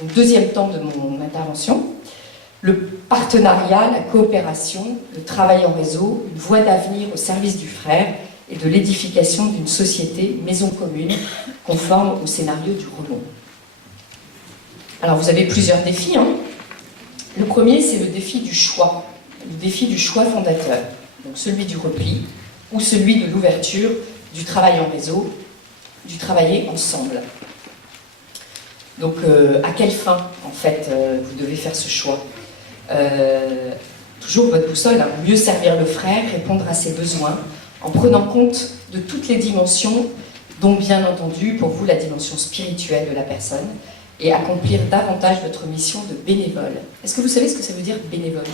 Donc, deuxième temps de mon intervention. Le partenariat, la coopération, le travail en réseau, une voie d'avenir au service du frère et de l'édification d'une société maison commune conforme au scénario du roman. Alors vous avez plusieurs défis. Le premier, c'est le défi du choix fondateur, donc celui du repli ou celui de l'ouverture, du travail en réseau, du travailler ensemble. Donc à quelle fin, en fait, vous devez faire ce choix? Toujours votre boussole, mieux servir le frère, répondre à ses besoins, en prenant compte de toutes les dimensions, dont bien entendu, pour vous, la dimension spirituelle de la personne, et accomplir davantage votre mission de bénévole. Est-ce que vous savez ce que ça veut dire bénévole?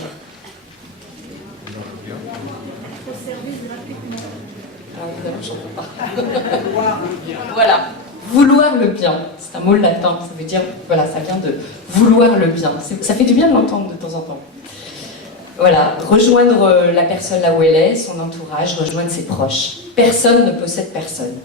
Ah, évidemment, j'en peux pas. Voilà, vouloir le bien, c'est un mot latin, ça veut dire, voilà, ça vient de vouloir le bien. Ça fait du bien de l'entendre de temps en temps. Voilà, rejoindre la personne là où elle est, son entourage, rejoindre ses proches. Personne ne possède personne.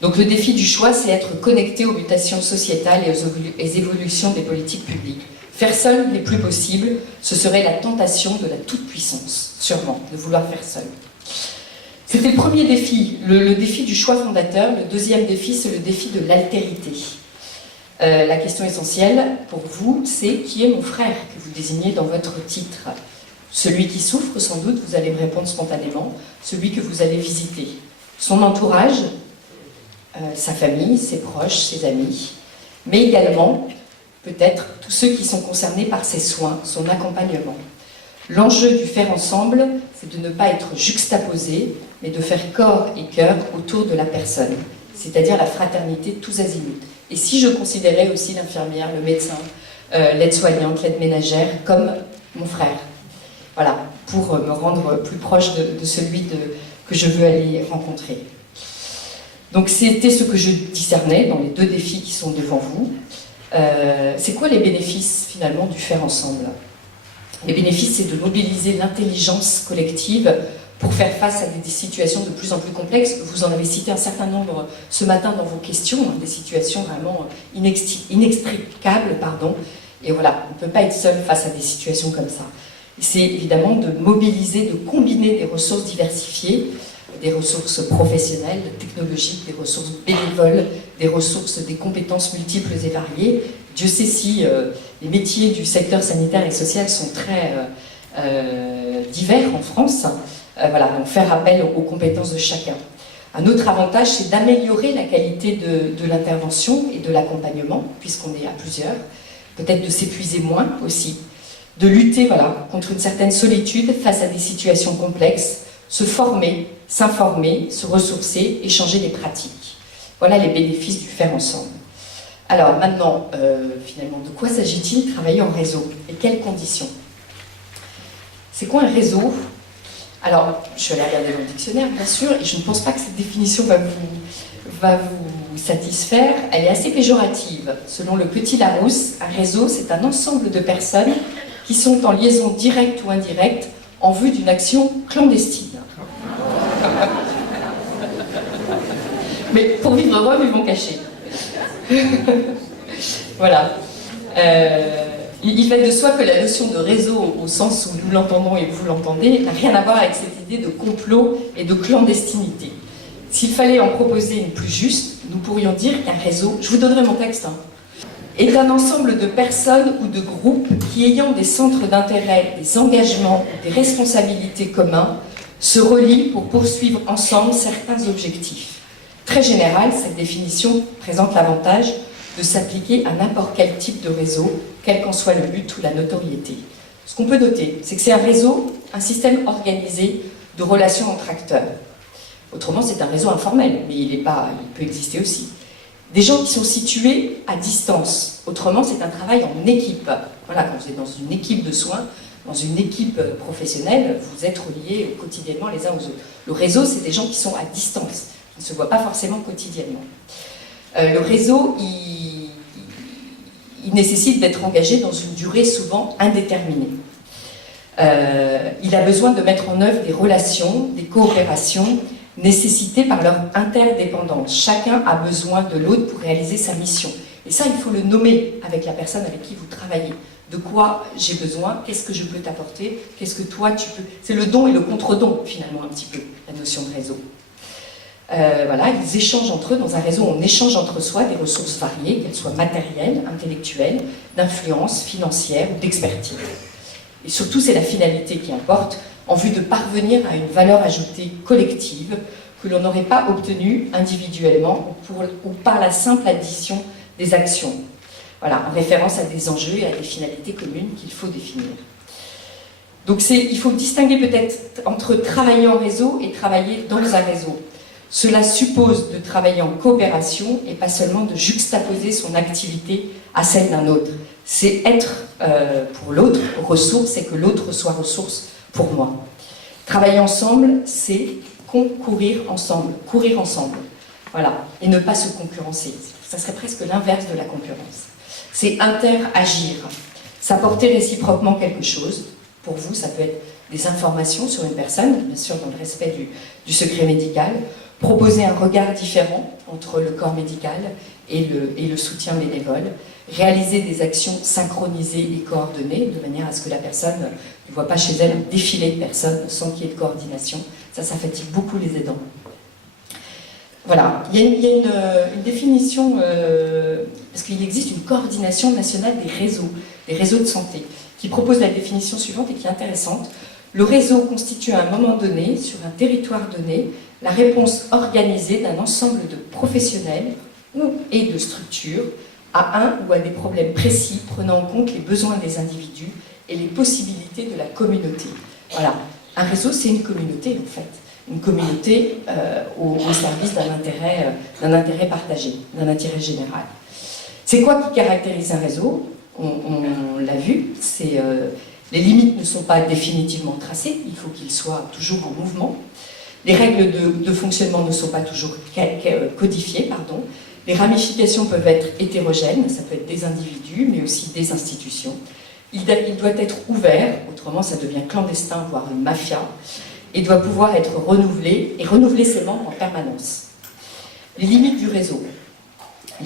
Donc le défi du choix, c'est être connecté aux mutations sociétales et aux évolutions des politiques publiques. Faire seul n'est plus possible, ce serait la tentation de la toute-puissance, sûrement, de vouloir faire seul. C'était le premier défi, le défi du choix fondateur. Le deuxième défi, c'est le défi de l'altérité. La question essentielle pour vous, c'est qui est mon frère que vous désignez dans votre titre? Celui qui souffre, sans doute, vous allez me répondre spontanément, celui que vous allez visiter. Son entourage, sa famille, ses proches, ses amis, mais également, peut-être, tous ceux qui sont concernés par ses soins, son accompagnement. L'enjeu du faire ensemble, c'est de ne pas être juxtaposé, mais de faire corps et cœur autour de la personne, c'est-à-dire la fraternité tous azimuts. Et si je considérais aussi l'infirmière, le médecin, l'aide-soignante, l'aide ménagère comme mon frère, voilà, pour me rendre plus proche de celui que je veux aller rencontrer. Donc c'était ce que je discernais dans les deux défis qui sont devant vous. C'est quoi les bénéfices finalement du faire ensemble? Les bénéfices, c'est de mobiliser l'intelligence collective pour faire face à des situations de plus en plus complexes. Vous en avez cité un certain nombre ce matin dans vos questions, des situations vraiment inextricables, pardon. Et voilà, on ne peut pas être seul face à des situations comme ça. C'est évidemment de mobiliser, de combiner des ressources diversifiées, des ressources professionnelles, technologiques, des ressources bénévoles, des ressources, des compétences multiples et variées. Dieu sait si les métiers du secteur sanitaire et social sont très divers en France. Voilà, donc faire appel aux compétences de chacun. Un autre avantage, c'est d'améliorer la qualité de l'intervention et de l'accompagnement, puisqu'on est à plusieurs. Peut-être de s'épuiser moins aussi. De lutter contre une certaine solitude face à des situations complexes, se former, s'informer, se ressourcer, échanger des pratiques. Voilà les bénéfices du faire ensemble. Alors maintenant, finalement, de quoi s'agit-il travailler en réseau? Et quelles conditions? C'est quoi un réseau? Alors, je suis allée regarder dans le dictionnaire, bien sûr, et je ne pense pas que cette définition va vous satisfaire. Elle est assez péjorative. Selon le Petit Larousse, un réseau, c'est un ensemble de personnes qui sont en liaison directe ou indirecte en vue d'une action clandestine. Mais pour vivre heureux, ils vont cacher. Voilà. Il va de soi que la notion de réseau, au sens où nous l'entendons et vous l'entendez, n'a rien à voir avec cette idée de complot et de clandestinité. S'il fallait en proposer une plus juste, nous pourrions dire qu'un réseau, je vous donnerai mon texte, est un ensemble de personnes ou de groupes qui, ayant des centres d'intérêt, des engagements, des responsabilités communs, se relient pour poursuivre ensemble certains objectifs. Très générale, cette définition présente l'avantage de s'appliquer à n'importe quel type de réseau, quel qu'en soit le but ou la notoriété. Ce qu'on peut noter, c'est que c'est un réseau, un système organisé de relations entre acteurs. Autrement, c'est un réseau informel, mais il peut exister aussi. Des gens qui sont situés à distance. Autrement, c'est un travail en équipe. Voilà, quand vous êtes dans une équipe de soins, dans une équipe professionnelle, vous êtes reliés quotidiennement les uns aux autres. Le réseau, c'est des gens qui sont à distance, qui ne se voient pas forcément quotidiennement. Le réseau, il nécessite d'être engagé dans une durée souvent indéterminée. Il a besoin de mettre en œuvre des relations, des coopérations nécessitées par leur interdépendance. Chacun a besoin de l'autre pour réaliser sa mission. Et Et ça, il faut le nommer avec la personne avec qui vous travaillez. De quoi j'ai besoin, qu'est-ce que je peux t'apporter, qu'est-ce que toi tu peux... C'est le don et le contre-don, finalement, un petit peu, la notion de réseau. Voilà, ils échangent entre eux. Dans un réseau, on échange entre soi des ressources variées, qu'elles soient matérielles, intellectuelles, d'influence, financière ou d'expertise. Et surtout, c'est la finalité qui importe, en vue de parvenir à une valeur ajoutée collective que l'on n'aurait pas obtenue individuellement ou par la simple addition des actions. Voilà, en référence à des enjeux et à des finalités communes qu'il faut définir. Donc il faut distinguer peut-être entre travailler en réseau et travailler dans un réseau. Cela suppose de travailler en coopération et pas seulement de juxtaposer son activité à celle d'un autre. C'est être pour l'autre ressource et que l'autre soit ressource pour moi. Travailler ensemble, c'est concourir ensemble, courir ensemble. Voilà, et ne pas se concurrencer. Ça serait presque l'inverse de la concurrence. C'est interagir, s'apporter réciproquement quelque chose. Pour vous, ça peut être des informations sur une personne, bien sûr dans le respect du secret médical, proposer un regard différent entre le corps médical et le soutien bénévole, réaliser des actions synchronisées et coordonnées, de manière à ce que la personne ne voit pas chez elle un défilé de personnes sans qu'il y ait de coordination. Ça fatigue beaucoup les aidants. Voilà, il y a une définition, parce qu'il existe une coordination nationale des réseaux de santé, qui propose la définition suivante et qui est intéressante. Le réseau constitue à un moment donné, sur un territoire donné, la réponse organisée d'un ensemble de professionnels et de structures à un ou à des problèmes précis prenant en compte les besoins des individus et les possibilités de la communauté. Voilà, un réseau c'est une communauté en fait. Une communauté au service d'un intérêt partagé, d'un intérêt général. C'est quoi qui caractérise un réseau? On l'a vu, les limites ne sont pas définitivement tracées, il faut qu'il soit toujours en mouvement. Les règles de fonctionnement ne sont pas toujours codifiées, pardon. Les ramifications peuvent être hétérogènes, ça peut être des individus, mais aussi des institutions. Il doit être ouvert, autrement ça devient clandestin, voire une mafia, et doit pouvoir être renouvelé, et renouveler ses membres en permanence. Les limites du réseau.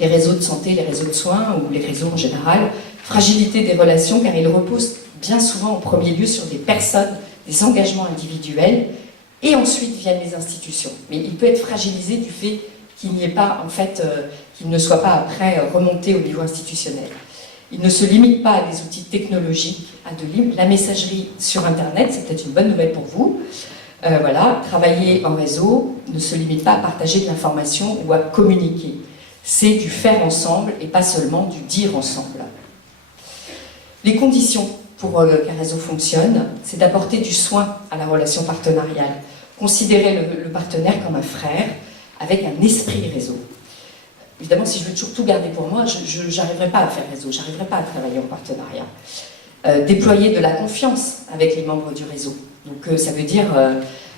Les réseaux de santé, les réseaux de soins, ou les réseaux en général, fragilité des relations, car ils reposent bien souvent en premier lieu sur des personnes, des engagements individuels, et ensuite viennent les institutions. Mais il peut être fragilisé du fait qu'il n'y ait pas, en fait, qu'il ne soit pas après remonté au niveau institutionnel. Il ne se limite pas à des outils technologiques, à la messagerie sur Internet, c'est peut-être une bonne nouvelle pour vous. Voilà, travailler en réseau ne se limite pas à partager de l'information ou à communiquer. C'est du faire ensemble et pas seulement du dire ensemble. Les conditions pour qu'un réseau fonctionne, c'est d'apporter du soin à la relation partenariale. Considérer le partenaire comme un frère avec un esprit réseau. Évidemment, si je veux toujours tout garder pour moi, je n'arriverai pas à faire réseau, je n'arriverai pas à travailler en partenariat. Déployer de la confiance avec les membres du réseau. Donc ça veut dire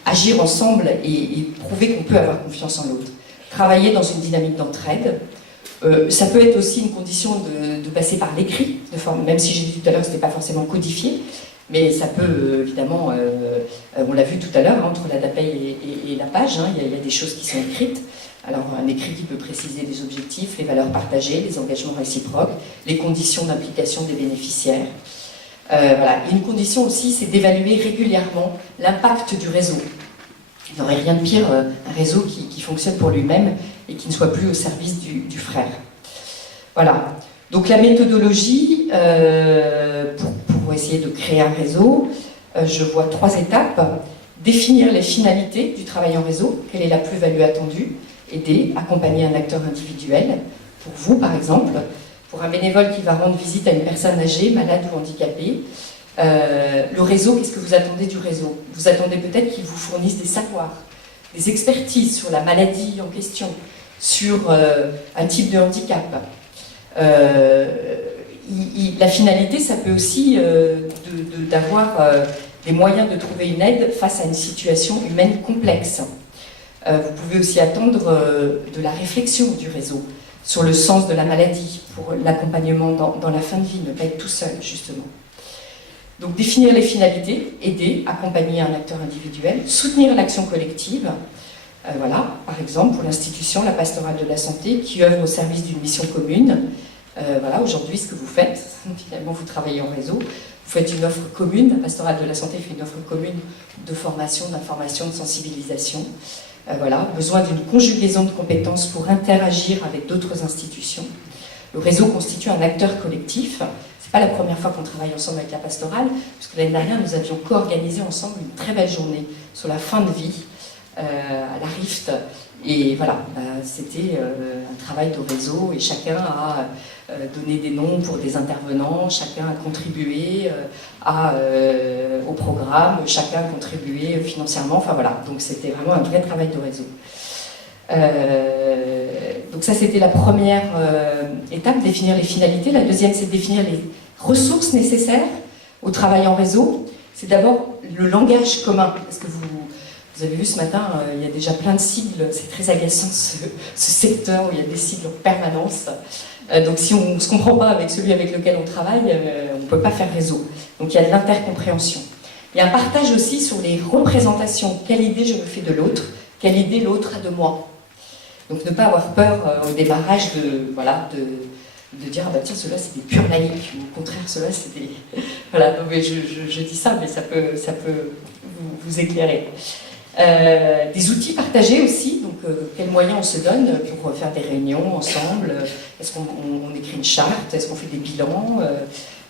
agir ensemble et prouver qu'on peut avoir confiance en l'autre. Travailler dans une dynamique d'entraide. Ça peut être aussi une condition de passer par l'écrit, même si j'ai dit tout à l'heure que ce n'était pas forcément codifié, mais ça peut évidemment, on l'a vu tout à l'heure, entre la DAPEI et la page, il y a des choses qui sont écrites. Alors un écrit qui peut préciser les objectifs, les valeurs partagées, les engagements réciproques, les conditions d'implication des bénéficiaires. Voilà. Et une condition aussi, c'est d'évaluer régulièrement l'impact du réseau. Il n'y aurait rien de pire, un réseau qui fonctionne pour lui-même et qui ne soit plus au service du frère. Voilà. Donc la méthodologie, pour essayer de créer un réseau, je vois 3 étapes. Définir les finalités du travail en réseau, quelle est la plus-value attendue, aider, accompagner un acteur individuel, pour vous par exemple, pour un bénévole qui va rendre visite à une personne âgée, malade ou handicapée. Le réseau, qu'est-ce que vous attendez du réseau? Vous attendez peut-être qu'il vous fournisse des savoirs, des expertises sur la maladie en question, sur un type de handicap. La finalité, ça peut aussi d'avoir des moyens de trouver une aide face à une situation humaine complexe. Vous pouvez aussi attendre de la réflexion du réseau sur le sens de la maladie, pour l'accompagnement dans la fin de vie, ne pas être tout seul, justement. Donc définir les finalités, aider, accompagner un acteur individuel, soutenir l'action collective. Voilà, par exemple, pour l'institution, la pastorale de la santé, qui œuvre au service d'une mission commune, Voilà, aujourd'hui, ce que vous faites, finalement, vous travaillez en réseau, vous faites une offre commune, la pastorale de la santé fait une offre commune de formation, d'information, de sensibilisation. Voilà, besoin d'une conjugaison de compétences pour interagir avec d'autres institutions. Le réseau constitue un acteur collectif. C'est pas la première fois qu'on travaille ensemble avec la pastorale, parce que l'année dernière, nous avions co-organisé ensemble une très belle journée sur la fin de vie à la Rift. Et voilà, c'était un travail de réseau et chacun a donné des noms pour des intervenants, chacun a contribué au programme, chacun a contribué financièrement, enfin voilà, donc c'était vraiment un vrai travail de réseau. Donc ça c'était la première étape, définir les finalités. La deuxième c'est définir les ressources nécessaires au travail en réseau. C'est d'abord le langage commun, parce que vous avez vu ce matin, il y a déjà plein de sigles, c'est très agaçant ce secteur où il y a des sigles en permanence. Donc si on ne se comprend pas avec celui avec lequel on travaille, on ne peut pas faire réseau. Donc il y a de l'intercompréhension. Il y a un partage aussi sur les représentations. Quelle idée je me fais de l'autre, quelle idée l'autre a de moi. Donc ne pas avoir peur au démarrage de dire ah bah tiens ceux-là c'est des purs laïcs, ou au contraire ceux-là c'est des... Voilà, donc, je dis ça, mais ça peut vous éclairer. Des outils partagés aussi, donc quels moyens on se donne pour faire des réunions ensemble, est-ce qu'on écrit une charte, est-ce qu'on fait des bilans,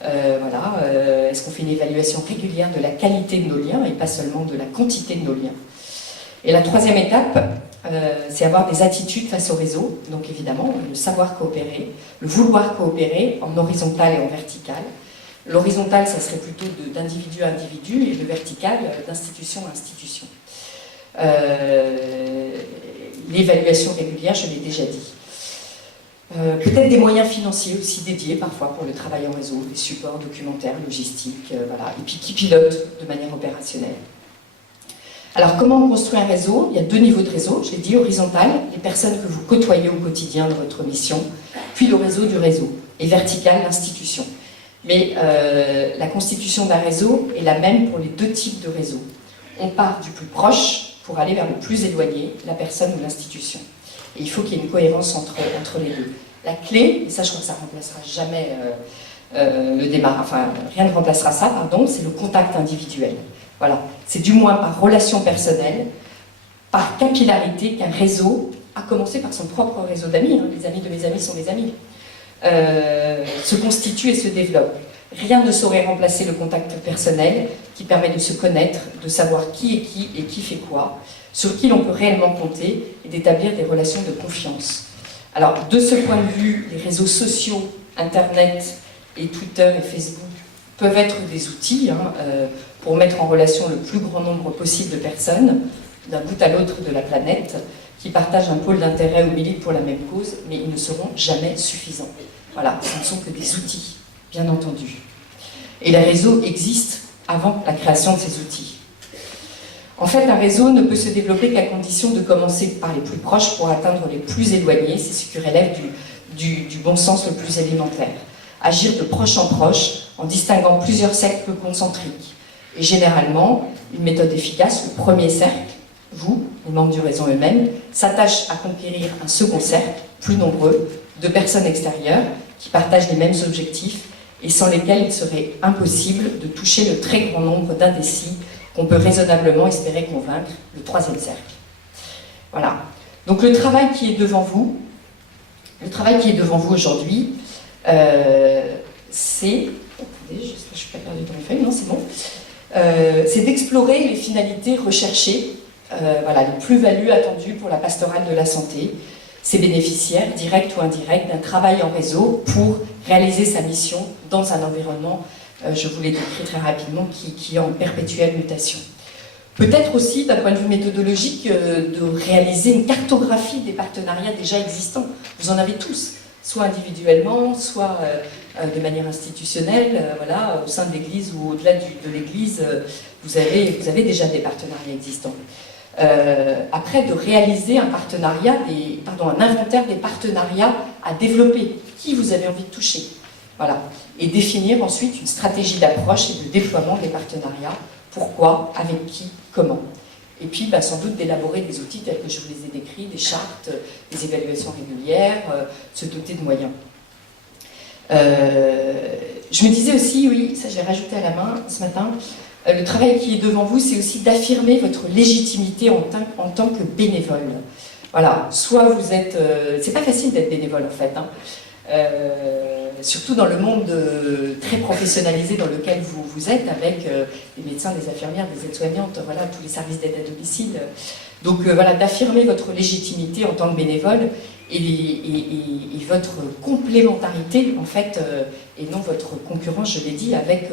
est-ce qu'on fait une évaluation régulière de la qualité de nos liens et pas seulement de la quantité de nos liens. Et la troisième étape, c'est avoir des attitudes face au réseau, donc évidemment le savoir coopérer, le vouloir coopérer en horizontal et en vertical. L'horizontal, ça serait plutôt d'individu à individu, et le vertical, d'institution à institution. L'évaluation régulière, je l'ai déjà dit. Peut-être des moyens financiers aussi dédiés parfois pour le travail en réseau, des supports documentaires, logistiques, voilà, et puis qui pilotent de manière opérationnelle. Alors comment on construit un réseau? Il y a deux niveaux de réseau, je l'ai dit, horizontal, les personnes que vous côtoyez au quotidien dans votre mission, puis le réseau du réseau, et vertical, l'institution. Mais la constitution d'un réseau est la même pour les deux types de réseaux. On part du plus proche pour aller vers le plus éloigné, la personne ou l'institution. Et il faut qu'il y ait une cohérence entre les deux. La clé, et ça je crois que ça ne remplacera jamais le démarrage, enfin rien ne remplacera ça, pardon, c'est le contact individuel. Voilà, c'est du moins par relation personnelle, par capillarité qu'un réseau, à commencer par son propre réseau d'amis, hein, les amis de mes amis sont mes amis, se constitue et se développe. Rien ne saurait remplacer le contact personnel qui permet de se connaître, de savoir qui et qui fait quoi, sur qui l'on peut réellement compter et d'établir des relations de confiance. Alors, de ce point de vue, les réseaux sociaux, Internet et Twitter et Facebook peuvent être des outils pour mettre en relation le plus grand nombre possible de personnes, d'un bout à l'autre de la planète, qui partagent un pôle d'intérêt ou militent pour la même cause, mais ils ne seront jamais suffisants. Voilà, ce ne sont que des outils, bien entendu. Et les réseaux existent avant la création de ces outils. En fait, un réseau ne peut se développer qu'à condition de commencer par les plus proches pour atteindre les plus éloignés, c'est ce qui relève du bon sens le plus élémentaire. Agir de proche en proche, en distinguant plusieurs cercles concentriques. Et généralement, une méthode efficace, le premier cercle, vous, les membres du réseau eux-mêmes, s'attache à conquérir un second cercle, plus nombreux, de personnes extérieures qui partagent les mêmes objectifs et sans lesquels il serait impossible de toucher le très grand nombre d'indécis qu'on peut raisonnablement espérer convaincre, le troisième cercle. Voilà. Donc le travail qui est devant vous aujourd'hui, c'est... Attendez, je ne suis pas perdue dans les feuilles, non, c'est bon. C'est d'explorer les finalités recherchées, les plus-values attendues pour la pastorale de la santé, ses bénéficiaires, directs ou indirects, d'un travail en réseau pour réaliser sa mission dans un environnement, je vous l'ai décrit très rapidement, qui est en perpétuelle mutation. Peut-être aussi, d'un point de vue méthodologique, de réaliser une cartographie des partenariats déjà existants. Vous en avez tous, soit individuellement, soit de manière institutionnelle, au sein de l'Église ou au-delà de l'Église, vous avez déjà des partenariats existants. Après, de réaliser un inventaire des partenariats à développer, qui vous avez envie de toucher. Voilà. Et définir ensuite une stratégie d'approche et de déploiement des partenariats. Pourquoi, avec qui, comment. Et puis, sans doute d'élaborer des outils tels que je vous les ai décrits, des chartes, des évaluations régulières, se doter de moyens. Je me disais aussi, oui, ça j'ai rajouté à la main ce matin, le travail qui est devant vous, c'est aussi d'affirmer votre légitimité en tant que bénévole. Voilà, soit vous êtes... c'est pas facile d'être bénévole en fait, hein. Surtout dans le monde très professionnalisé dans lequel vous êtes, avec les médecins, les infirmières, des aides-soignantes, voilà, tous les services d'aide à domicile. Donc voilà, d'affirmer votre légitimité en tant que bénévole et votre complémentarité, en fait, et non votre concurrence, je l'ai dit, avec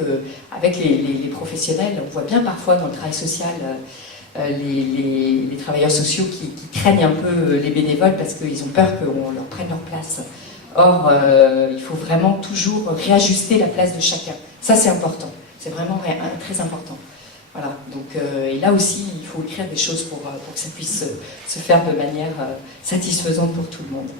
les professionnels. On voit bien parfois dans le travail social les travailleurs sociaux qui craignent un peu les bénévoles parce qu'ils ont peur qu'on leur prenne leur place. Or, il faut vraiment toujours réajuster la place de chacun. Ça, c'est important. C'est vraiment très important. Voilà. Donc, et là aussi, il faut écrire des choses pour que ça puisse se faire de manière satisfaisante pour tout le monde.